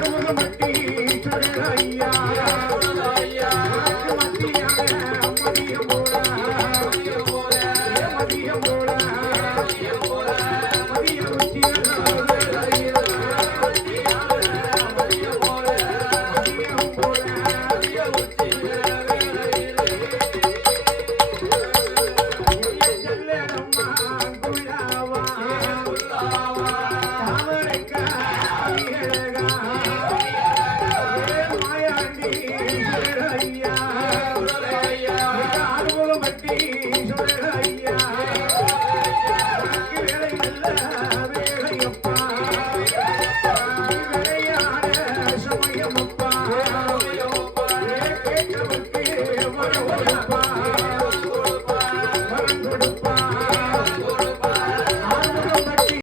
மத்தியில் ஐயா மத்தியாக மத்தியம்